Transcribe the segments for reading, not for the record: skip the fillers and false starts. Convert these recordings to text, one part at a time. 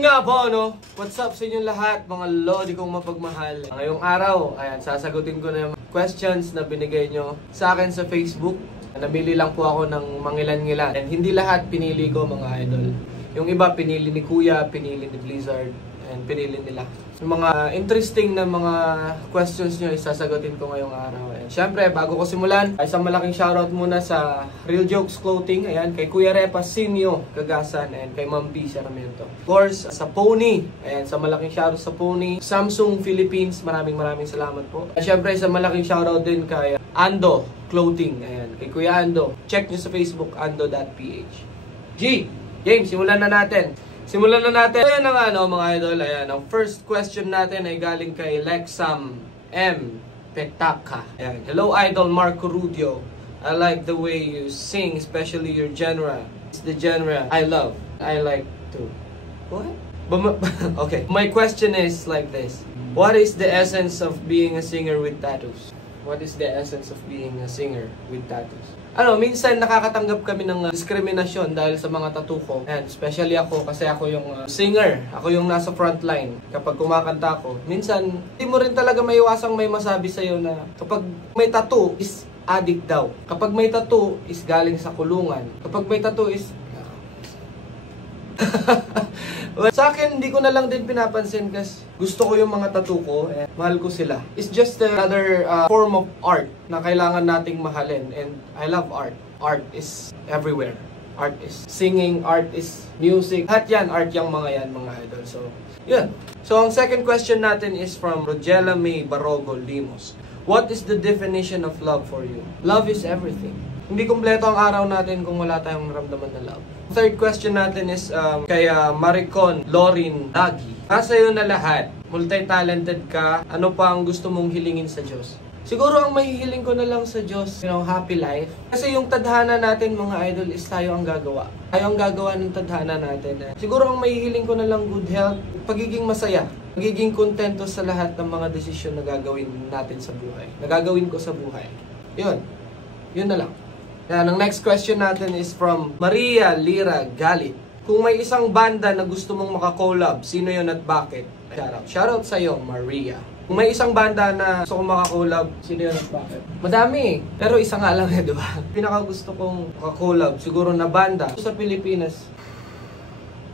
Yun nga po, no? What's up sa inyong lahat, mga lodi kong mapagmahal. Ngayong araw, ayan, sasagutin ko na yung questions na binigay nyo sa akin sa Facebook. Nabili lang po ako ng mangilan-ngilan. And hindi lahat pinili ko, mga idol. Yung iba, pinili ni Kuya, pinili ni Blizzard, and pinili nila. Yung mga interesting na mga questions nyo, isasagutin ko ngayong araw. And syempre, bago ko simulan, isang malaking shoutout muna sa Real Jokes Clothing, ayan, kay Kuya Repa Sinyo Cagasan, and kay Ma'am P. Sarmiento. Of course, sa Pony, ayan, sa malaking shoutout sa Pony. Samsung Philippines, maraming salamat po. At syempre, sa malaking shoutout din kay Ando Clothing, ayan, kay Kuya Ando. Check nyo sa Facebook, ando.ph. Game, simulan na natin. Ayan na nga, no, mga idol. Ayan, ang first question natin ay galing kay Lexam M. Petaka. Ayan. Hello, idol Marco Rudio. I like the way you sing, especially your genre. It's the genre I love. I like to. What? Okay. My question is like this. What is the essence of being a singer with tattoos? What is the essence of being a singer with tattoos? Minsan nakakatanggap kami ng diskriminasyon dahil sa mga tattoo ko. And especially ako, kasi ako yung singer. Ako yung nasa front line kapag kumakanta ako. Minsan, hindi mo rin talaga maiwasang may masabi sa'yo na kapag may tattoo is addict daw. Kapag may tattoo is galing sa kulungan. Kapag may tattoo is... Well, sa akin, hindi ko na lang din pinapansin kasi gusto ko yung mga tattoo ko, mahal ko sila. It's just another form of art na kailangan nating mahalin, and I love art. Art is everywhere. Art is singing, art is music. Lahat yan, art yung mga yan, mga idol. So, yun. So, ang second question natin is from Rogela May Barogo Limos. What is the definition of love for you? Love is everything. Hindi kumpleto ang araw natin kung wala tayong naramdaman na love. Third question natin is kay Maricon Lorin Lagi. Nasa iyo na lahat. Multi-talented ka. Ano pa ang gusto mong hilingin sa Diyos? Siguro ang mahihiling ko na lang sa Diyos, happy life. Kasi yung tadhana natin, mga idol, is tayo ang gagawa. Tayo ang gagawa ng tadhana natin. Siguro ang mahihiling ko na lang good health, pagiging masaya, pagiging kontento sa lahat ng mga desisyon na gagawin natin sa buhay. Na gagawin ko sa buhay. Yun na lang. Yan, ang next question natin is from Maria Lira Galit. Kung may isang banda na gusto mong makakollab, sino yun at bakit? Shoutout sa'yo, Maria. Kung may isang banda na gusto kong makakollab, sino yun at bakit? Madami, pero isa nga lang di ba? Pinaka gusto kong makakollab, siguro na banda sa Pilipinas,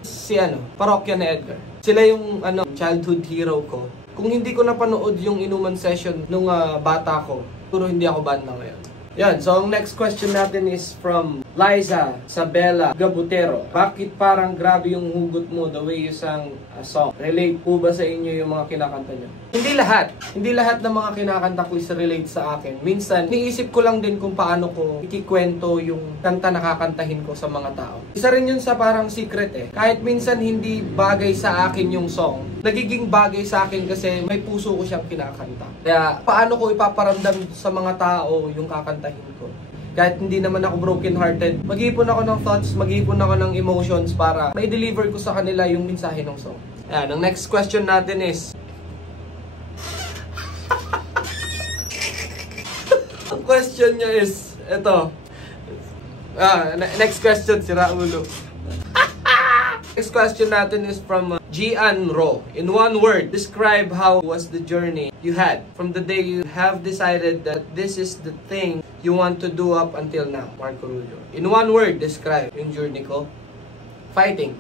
si Parokya ni Edgar. Sila yung childhood hero ko. Kung hindi ko napanood yung inuman session nung bata ko, siguro hindi ako banda ngayon. Yan, so ang next question natin is from Liza Sabela Gabutero. Bakit parang grabe yung hugot mo the way you sang a song? Relate po ba sa inyo yung mga kinakanta nyo? Hindi lahat. Hindi lahat ng mga kinakanta ko is relate sa akin. Minsan, niisip ko lang din kung paano ko ikikwento yung kanta na kakantahin ko sa mga tao. Isa rin yun sa parang secret Kahit minsan hindi bagay sa akin yung song, nagiging bagay sa akin kasi may puso ko siyang kinakanta. Kaya paano ko ipaparamdam sa mga tao yung kakantahin ko? Kahit hindi naman ako broken-hearted, mag-iipon ako ng thoughts, mag-iipon ako ng emotions para ma-deliver ko sa kanila yung mensahe ng song. Ayan, ang next question natin is... ang question niya is, ito. Next question, sira ulo. Next question natin is from Gian Ro. In one word, describe how was the journey you had from the day you have decided that this is the thing you want to do up until now. Marco Rulio. In one word, describe yung journey ko. Fighting.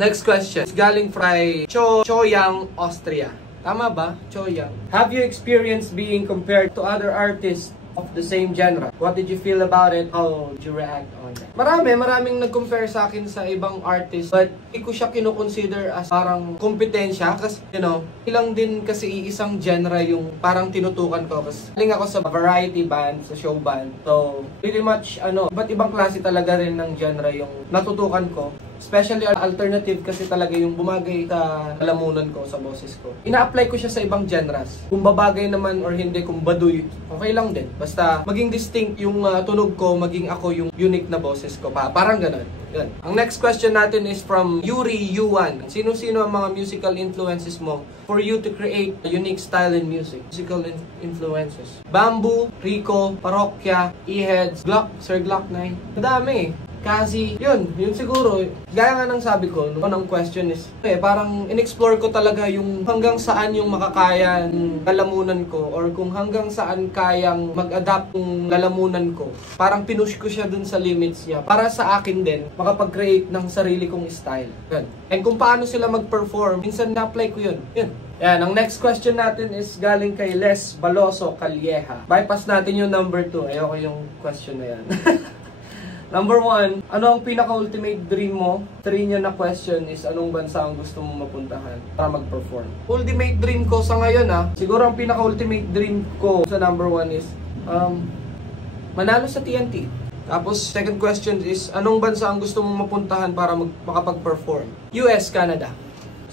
Next question. It's galing from Choyang, Austria. Tama ba? Choyang. Have you experienced being compared to other artists of the same genre? What did you feel about it? How did you react on that? Maraming nag-compare sa akin sa ibang artist, but hindi ko siya kino-consider as parang kompetensya kasi, ilang din kasi isang genre yung parang tinutukan ko kasi galing ako sa variety band, sa show band. So, pretty much, iba't ibang klase talaga rin ng genre yung natutukan ko. Especially alternative kasi talaga yung bumagay sa lalamunan ko, sa boses ko. Ina-apply ko siya sa ibang genres. Kung babagay naman or hindi, kung baduy, okay lang din. Basta maging distinct yung tunog ko, maging ako yung unique na boses ko. Parang ganun. Yan. Ang next question natin is from Yuri Yuan. Sino-sino ang mga musical influences mo for you to create a unique style in music? Musical influences. Bamboo, Rico, Parokya, E-Heads, Glock, Sir Glock 9. Madami. Kasi, yun siguro. Gaya nga ng sabi ko, nung question is, parang in-explore ko talaga yung hanggang saan yung makakaya ng lalamunan ko or kung hanggang saan kayang mag-adapt yung lalamunan ko. Parang pinush ko siya dun sa limits niya para sa akin din makapag-create ng sarili kong style. Yun. And kung paano sila mag-perform, minsan na-apply ko yun. Yun. Yan, ang next question natin is galing kay Les Baloso Calleja. Bypass natin yung number 2. Ayoko yung question na yan. Number 1, ano ang pinaka-ultimate dream mo? 3 niya na question is anong bansa ang gusto mong mapuntahan para mag-perform? Ultimate dream ko sa ngayon siguro ang pinaka-ultimate dream ko sa number 1 is manalo sa TNT. Tapos second question is anong bansa ang gusto mong mapuntahan para makapag-perform? US, Canada.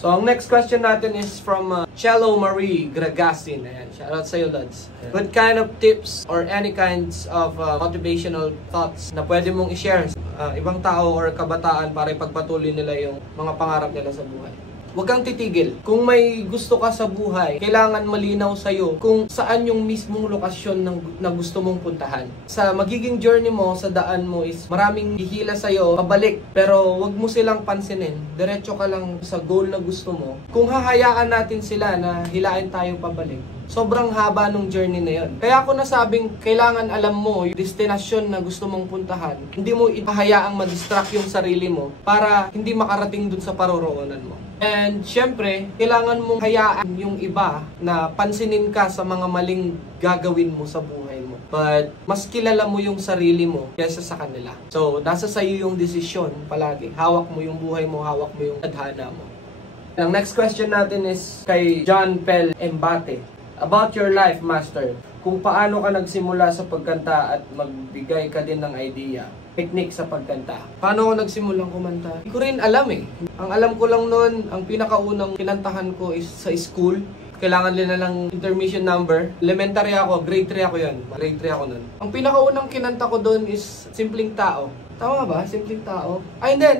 So, ang next question natin is from Cello Marie Gragasin. Ayan, shoutout sa'yo, Lods. What kind of tips or any kinds of motivational thoughts na pwede mong i-share sa ibang tao or kabataan para ipagpatuloy nila yung mga pangarap nila sa buhay? Huwag kang titigil. Kung may gusto ka sa buhay, kailangan malinaw sa'yo kung saan yung mismong lokasyon na gusto mong puntahan. Sa magiging journey mo, sa daan mo is maraming hihila sa'yo, pabalik. Pero huwag mo silang pansinin. Diretso ka lang sa goal na gusto mo. Kung hahayaan natin sila na hilain tayo pabalik, sobrang haba nung journey na yun. Kaya ako nasabing kailangan alam mo yung destinasyon na gusto mong puntahan. Hindi mo ipahayaang madistract yung sarili mo para hindi makarating dun sa paroroonan mo. And syempre, kailangan mong hayaan yung iba na pansinin ka sa mga maling gagawin mo sa buhay mo. But mas kilala mo yung sarili mo kaysa sa kanila. So, nasa sayo yung desisyon palagi. Hawak mo yung buhay mo, hawak mo yung tadhana mo. Ang next question natin is kay John Pel Embate. About your life, Master. Kung paano ka nagsimula sa pagkanta at magbigay ka din ng idea. Technique sa pagkanta. Paano ako nagsimulang kumanta? Hindi ko rin alam Ang alam ko lang noon, ang pinakaunang kinantahan ko is sa school. Kailangan nila ng intermission number. Elementary ako, grade 3 ako yun. Grade 3 ako noon. Ang pinakaunang kinanta ko doon is Simpleng Tao. Tama ba? Simpleng Tao? Ay, hindi.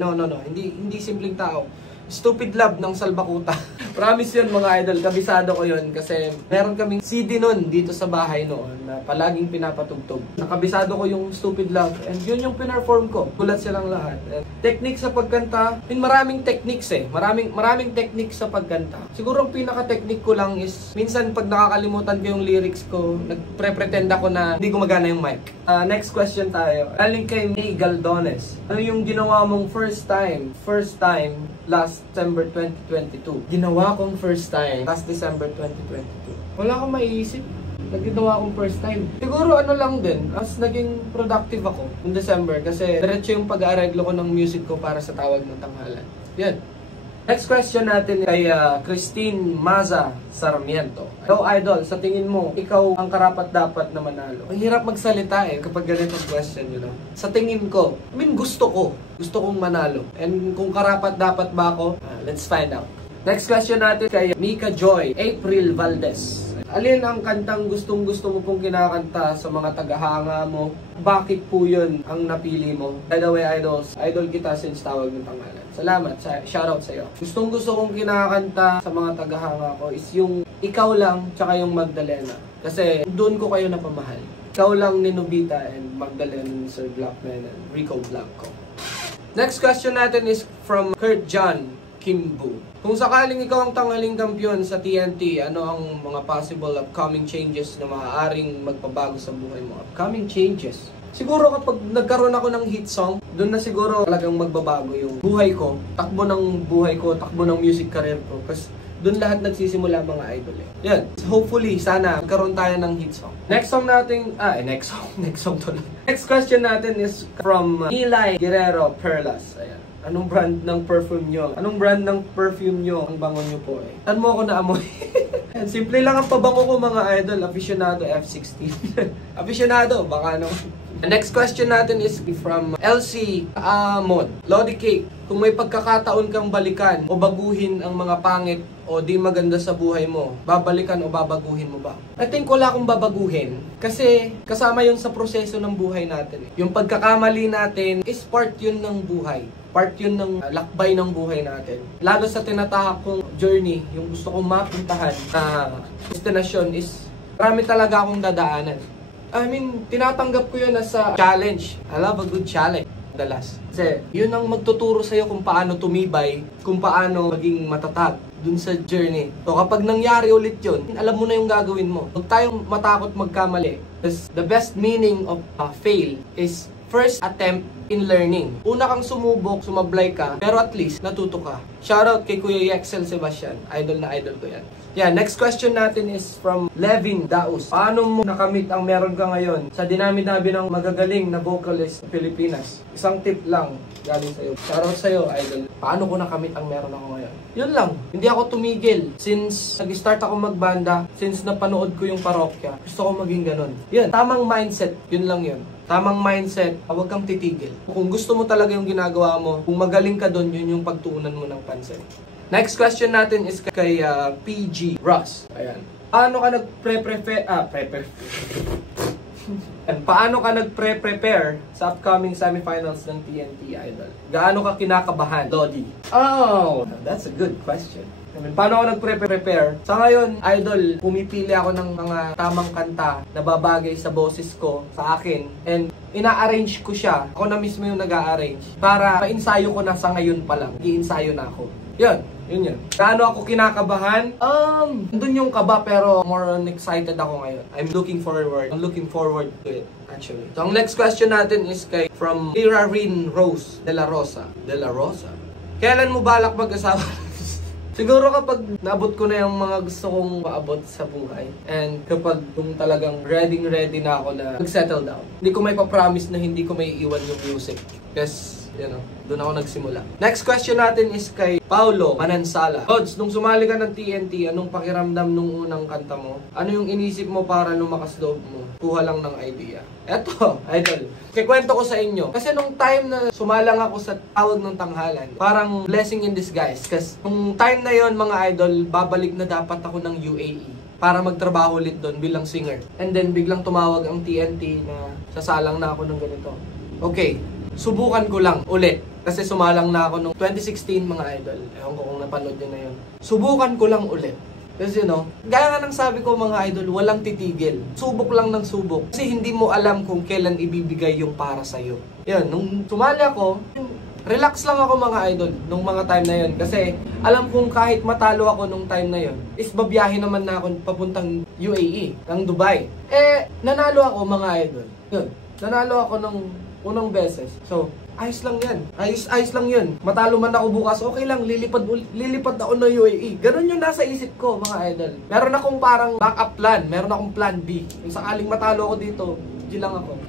No. Hindi Simpleng Tao. Stupid Love ng Salbakuta. Promise yun mga idol, kabisado ko yun kasi meron kaming CD nun dito sa bahay noon na palaging pinapatugtog. Nakabisado ko yung Stupid Love and yun yung pinerform ko. Kulat silang lahat. And technique sa pagkanta, maraming techniques Maraming techniques sa pagkanta. Siguro ang pinaka-technique ko lang is minsan pag nakakalimutan ko yung lyrics ko, nagpre-pretend ako na hindi gumagana yung mic. Next question tayo. Galing kay May Galdones. Ano yung ginawa mong first time last December 2022. Ginawa kong first time last December 2022. Wala akong maiisip. Naginawa akong first time. Siguro ano lang din, as naging productive ako in December kasi diretso yung pag-aareglo ko ng music ko para sa Tawag ng Tanghalan. Yan. Next question natin kay Christine Maza Sarmiento. Hello Idol, sa tingin mo, ikaw ang karapat-dapat na manalo? Ang hirap magsalita kapag ganitong question, Sa tingin ko, gusto kong manalo. And kung karapat-dapat ba ako, let's find out. Next question natin kay Mika Joy, April Valdez. Alin ang kantang gustong-gusto mo pong kinakanta sa mga tagahanga mo? Bakit po yun ang napili mo? By the way, idols, idol kita since Tawag ng Tanghalan. Salamat, shoutout sa'yo. Gustong-gusto kong kinakanta sa mga tagahanga ko is yung Ikaw Lang, tsaka yung Magdalena. Kasi doon ko kayo napamahal. Ikaw Lang ni Nobita and Magdalena ni Sir Blackman and Rico Blanco. Next question natin is from Kurt John Kimbu. Kung sakaling ikaw ang tanghaling kampiyon sa TNT, ano ang mga possible upcoming changes na maaaring magpabago sa buhay mo? Upcoming changes? Siguro kapag nagkaroon ako ng hit song, doon na siguro talagang magbabago yung buhay ko, takbo ng music career ko. Kasi doon lahat nagsisimula mga idol Yan. Hopefully, sana magkaroon tayo ng hit song. Next question natin is from Eli Guerrero Perlas. Ayan. Anong brand ng perfume nyo? Anong brand ng perfume nyo? Ang bango nyo po Saan mo ako naamoy? Simple lang ang pabango ko mga idol. Aficionado F16. Aficionado, baka naman. The next question natin is from LC Amon. Lodi Cake, kung may pagkakataon kang balikan o baguhin ang mga pangit o di maganda sa buhay mo, babalikan o babaguhin mo ba? I think wala akong babaguhin kasi kasama yun sa proseso ng buhay natin. Yung pagkakamali natin is part yun ng buhay. Part yun ng lakbay ng buhay natin. Lalo sa tinatahak kong journey, yung gusto kong mapuntahan na destinasyon is marami talaga akong dadaanan. I mean, tinatanggap ko yun as a challenge. I love a good challenge. Dalas. Kasi, yun ang magtuturo sa'yo kung paano tumibay, kung paano maging matatag dun sa journey. So, kapag nangyari ulit yun, alam mo na yung gagawin mo. Huwag tayong matakot magkamali. Because the best meaning of fail is first attempt in learning. Una kang sumubok, sumablay ka, pero at least natuto ka. Shoutout kay Kuya Yexel Sebastian. Idol na idol ko yan. Yeah, next question natin is from Levin Daus. Paano mo nakamit ang meron ka ngayon sa dinami-dami ng magagaling na vocalist sa Pilipinas? Isang tip lang galing sa'yo. Shoutout sa'yo, idol. Paano ko nakamit ang meron ako ngayon? Yun lang. Hindi ako tumigil. Since nag-start ako magbanda, since napanood ko yung parokya, gusto ko maging ganun. Yun, tamang mindset. Yun lang yun. Tamang mindset, huwag kang titigil. Kung gusto mo talaga yung ginagawa mo, kung magaling ka doon, yun yung pagtuunan mo ng pansin. Next question natin is kay PG Ross. Ayan. Paano ka Paano ka nagpre-prepare sa upcoming semifinals ng TNT Idol? Gaano ka kinakabahan, Lodi? Oh, that's a good question. I mean, paano ako nagpre-prepare? Sa ngayon, Idol, pumipili ako ng mga tamang kanta na babagay sa boses ko, sa akin, and ina-arrange ko siya. Ako na mismo yung nag-a-arrange para ma-ensayo ko na sa ngayon pa lang. I-ensayo na ako. Yun. Gaano ako kinakabahan? Doon yung kaba pero more on excited ako ngayon. I'm looking forward to it, actually. So, ang next question natin is from Irarin Rose de la Rosa. Kailan mo balak mag-asawa? Siguro kapag naabot ko na yung mga gusto kong maabot sa buhay. And kapag kung talagang ready na ako na mag-settle down. Hindi ko may papromise na hindi ko may iwan yung music. Yes. Doon ako nagsimula. Next question natin is kay Paulo Manansala. Lods, nung sumali ka ng TNT, anong pakiramdam nung unang kanta mo? Ano yung inisip mo para lumakas loob mo? Kuha lang ng idea. Eto, idol. Kikwento ko sa inyo. Kasi nung time na sumalang ako sa Tawag ng Tanghalan, parang blessing in disguise. Kasi nung time na yon mga idol, babalik na dapat ako ng UAE para magtrabaho ulit doon bilang singer. And then biglang tumawag ang TNT na sasalang na ako ng ganito. Okay. Subukan ko lang ulit. Kasi sumalang na ako nung 2016 mga idol. Ewan ko kung napanood nyo na yun. Subukan ko lang ulit. Kasi gaya nga ng sabi ko mga idol, walang titigil. Subok lang ng subok. Kasi hindi mo alam kung kailan ibibigay yung para sa'yo. Yan, nung sumali ako, relax lang ako mga idol nung mga time na yun. Kasi alam kong kahit matalo ako nung time na yun, is babiyahe naman na ako papuntang UAE, ng Dubai. Nanalo ako mga idol. Yun, nanalo ako ng unang beses. So, ayos lang yan. Ayos lang yun. Matalo man ako bukas, okay lang, lilipad ako ng UAE. Ganun yung nasa isip ko, mga idol. Meron akong parang backup plan. Meron akong plan B. Kung sakaling matalo ako dito, di lang ako.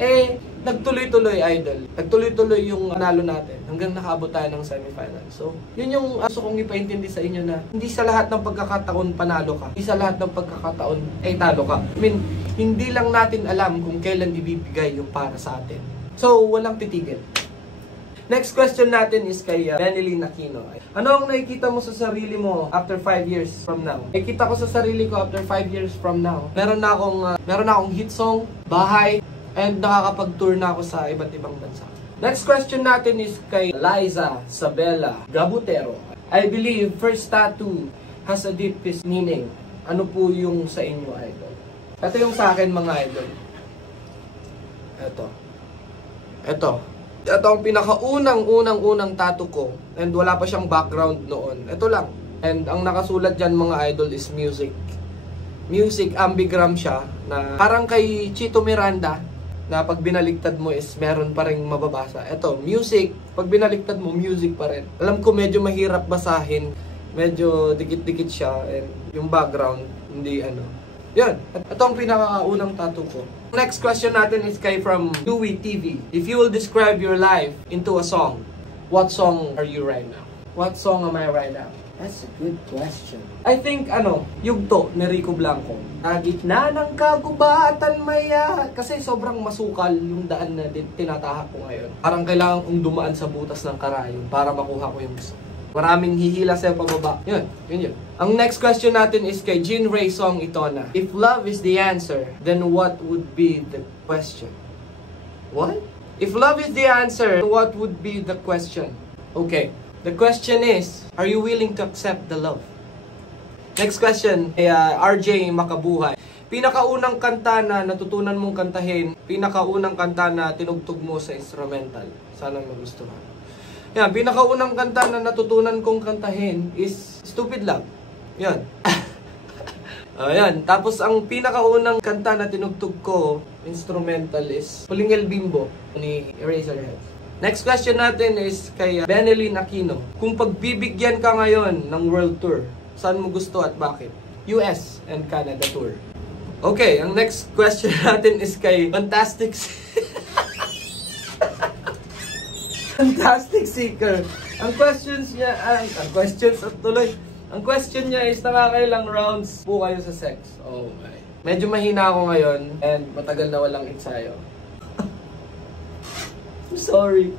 Nagtuloy-tuloy, idol. Nagtuloy-tuloy yung panalo natin hanggang nakaabot tayo ng semifinal. So, yun yung gusto kong ipaintindi sa inyo na hindi sa lahat ng pagkakataon panalo ka. Hindi sa lahat ng pagkakataon ay talo ka. I mean, hindi lang natin alam kung kailan ibibigay yung para sa atin. So, walang titigil. Next question natin is kay Benilyn Aquino. Ano ang nakikita mo sa sarili mo after 5 years from now? Nakikita ko sa sarili ko after 5 years from now. Meron na akong hit song, bahay, and nakakapag-tour na ako sa iba't ibang bansa. Next question natin is kay Liza Sabela Gabutero. I believe first tattoo has a deepest meaning. Ano po yung sa inyo, idol? Ito yung sa akin, mga idol. Ito ang pinakaunang tattoo ko. And wala pa siyang background noon. Ito lang. And ang nakasulat dyan, mga idol, is music. Music, ambigram siya. Na parang kay Chito Miranda, na pag binaligtad mo is meron pa rin mababasa. Ito, music. Pag binaligtad mo, music pa rin. Alam ko medyo mahirap basahin. Medyo dikit-dikit siya. And yung background, hindi Yan. Ito ang pinakaunang tattoo ko. Next question natin is from Louie TV. If you will describe your life into a song, what song are you right now? What song am I right now? That's a good question. I think, Yugto ni Rico Blanco. Gitna ng kagubatan maya. Kasi sobrang masukal yung daan na tinatahak ko ngayon. Parang kailangan kong dumaan sa butas ng karayon para makuha ko yung gusto. Maraming hihila sa'yo pababa. Yun. Ang next question natin is kay Jean Ray Song Itona. If love is the answer, then what would be the question? What? If love is the answer, what would be the question? Okay. The question is, are you willing to accept the love? Next question, kay RJ Makabuhay. pinakaunang kanta na natutunan mong kantahin, pinakaunang kanta na tinugtog mo sa instrumental. Sana magustuhan. Yan, pinakaunang kanta na natutunan kong kantahin is Stupid Love. Yan. Ayan. Tapos ang pinakaunang kanta na tinugtog ko, instrumental, is Huling El Bimbo ni Eraserhead. Next question natin is kay Benelyn Aquino. Kung pagbibigyan ka ngayon ng world tour, saan mo gusto at bakit? US and Canada tour. Okay, ang next question natin is kay Fantastic Fantastic Seeker. Ang questions niya, ang question niya is nakakailang rounds po kayo sa sex. Oh my. Medyo mahina ako ngayon and matagal na walang ensayo. I'm sorry.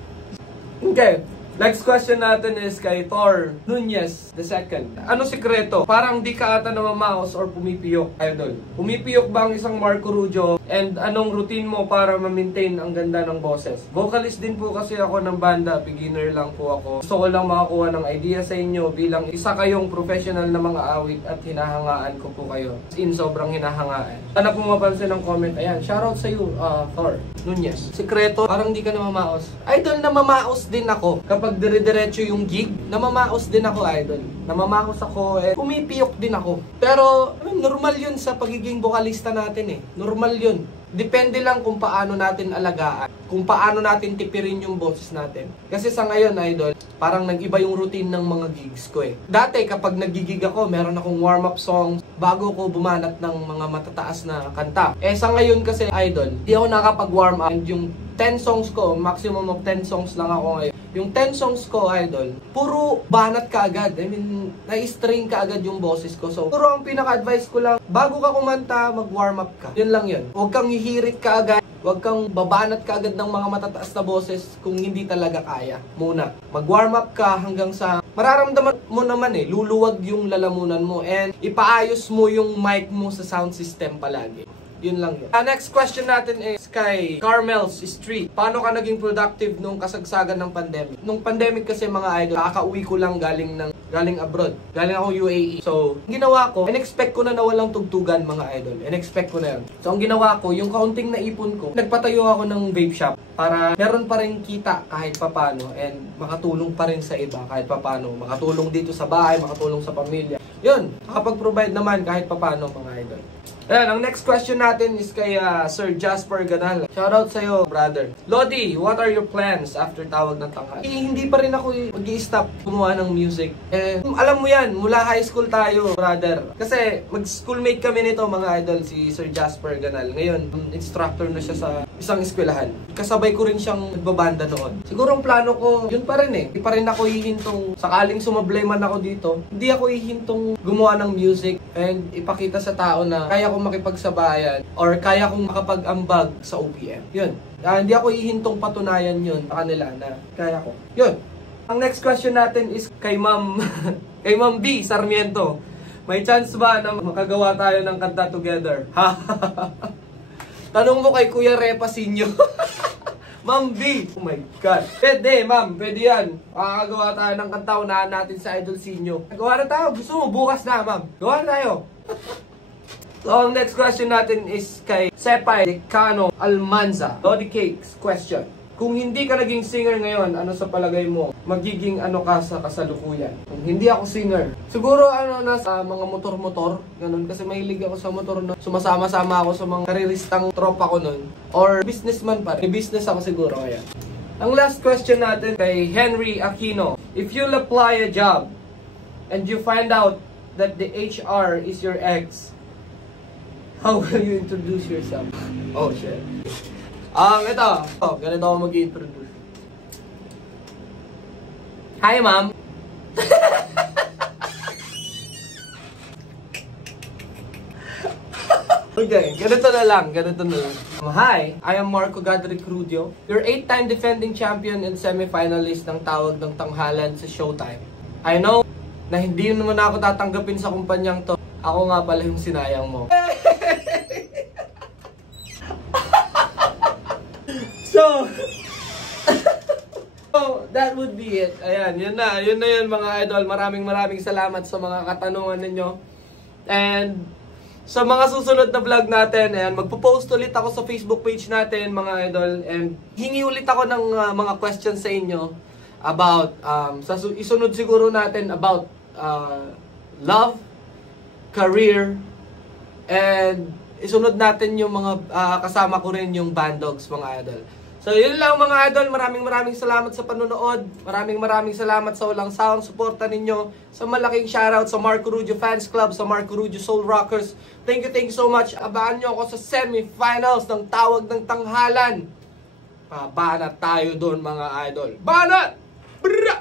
Okay. Next question natin is kay Thor Nunez II. Ano sikreto? Parang di ka ata namamaos or pumipiyok, idol. Pumipiyok ba ang isang Marco Rubio? And anong routine mo para ma-maintain ang ganda ng boses? Vocalist din po kasi ako ng banda. Beginner lang po ako. Gusto ko lang makakuha ng idea sa inyo bilang isa kayong professional na mga awit at hinahangaan ko po kayo. Sobrang hinahangaan. Sana po mapansin ng comment. Ayan, shoutout sa iyo, Thor Nunez. Sikreto, parang di ka namamaos. Idol, namamaos din ako. Kapag dire-diretso yung gig, namamaos din ako, idol. Namamaos ako, pumipiyok din ako. Pero, normal yun sa pagiging vokalista natin eh. Normal yun. Depende lang kung paano natin alagaan. Kung paano natin tipirin yung boses natin. Kasi sa ngayon, idol, parang nag-iba yung routine ng mga gigs ko eh. Dati, kapag nagigig ako, meron akong warm-up songs bago ko bumanat ng mga matataas na kanta. Sa ngayon kasi, idol, di ako nakapag-warm up. And yung 10 songs ko, maximum of 10 songs lang ako ngayon. Yung 10 songs ko, idol, puro banat ka agad. I mean, na-string ka agad yung boses ko. So, puro ang pinaka-advice ko lang, bago ka kumanta, mag-warm up ka. Yun lang yun. Huwag kang hihirit ka agad. Huwag kang babanat ka agad ng mga matataas na boses kung hindi talaga kaya. Muna, mag-warm up ka hanggang sa mararamdaman mo naman luluwag yung lalamunan mo and ipaayos mo yung mic mo sa sound system palagi. Yun lang yun. Next question natin is kay Carmel's Street. Paano ka naging productive nung kasagsagan ng pandemic? Nung pandemic kasi mga idol, kakauwi ko lang galing abroad. Galing ako UAE. So, ginawa ko, in-expect ko na walang tugtugan mga idol. In-expect ko na yun. So, ang ginawa ko, yung kaunting naipon ko, nagpatayo ako ng vape shop para meron pa rin kita kahit papano and makatulong pa rin sa iba kahit papano. Makatulong dito sa bahay, makatulong sa pamilya. Yun, nakapag-provide naman kahit papano mga idol. Ayan, ang next question natin is kay Sir Jasper Ganal. Shoutout sa'yo, brother. Lodi, what are your plans after Tawag ng Tanghali? Hindi pa rin ako mag-i-stop gumawa ng music. Alam mo yan, mula high school tayo, brother. Kasi mag-schoolmate kami nito, mga idol, si Sir Jasper Ganal. Ngayon, instructor na siya sa isang eskwelahan. Kasabay ko rin siyang nagbabanda noon. Siguro ang plano ko, yun pa rin Hindi pa rin ako hihintong, sakaling sumablay man ako dito, hindi ako hihintong gumawa ng music and ipakita sa tao na kaya kong makipagsabayan or kaya kong makapag-ambag sa OPM. Yun. Hindi ako hihintong patunayan yun sa kanila na kaya ko. Yun. Ang next question natin is kay Ma'am kay Ma'am B Sarmiento. May chance ba na makagawa tayo ng kanta together? Tanong mo kay Kuya Repa Sinyo. Ma'am B. Oh my God. Pwede, ma'am. Pwede yan. Makakagawa tayo ng kanta. Unahan natin sa Idol Sinyo. Gawa na tayo. Gusto mo? Bukas na, ma'am. Gawa na tayo. So, ang next question natin is kay Sepay Decano Almanza. Lodi Cakes question. Kung hindi ka naging singer ngayon, ano sa palagay mo? Magiging ano ka sa kasalukuyan? Kung hindi ako singer, siguro nasa mga motor-motor, ganun. Kasi mahilig ako sa motor na sumasama-sama ako sa mga kariristang tropa ko nun. Or businessman pa rin. May business ako siguro kaya. Ang last question natin kay Henry Aquino. If you'll apply a job and you find out that the HR is your ex, how will you introduce yourself? Oh, shit. Ganito ako mag-introduce. Hi, ma'am. Okay, ganito na lang. Hi, I am Marco Godric Rudio, your 8-time defending champion and semi-finalist ng Tawag ng Tanghalan sa Showtime. I know na hindi naman ako tatanggapin sa kumpanyang to. Ako nga pala yung sinayang mo. So, that would be it. Ayan, yun na yun mga idol. Maraming salamat sa mga katanungan ninyo. And sa mga susunod na vlog natin. Ayan, magpo-post ulit ako sa Facebook page natin, mga idol. And hingi ulit ako ng mga questions sa inyo about, isunod siguro natin about love, career, and isunod natin yung mga kasama ko rin yung Bandogs, mga idol. So yun lang mga idol, maraming salamat sa panonood. Maraming salamat sa walang sawang suporta ninyo. Sa malaking shoutout sa Marco Rugio Fans Club, sa Marco Rugio Soul Rockers. Thank you so much. Abangan nyo ako sa semifinals ng Tawag ng Tanghalan. Banat tayo doon mga idol. Banat! Brrrr!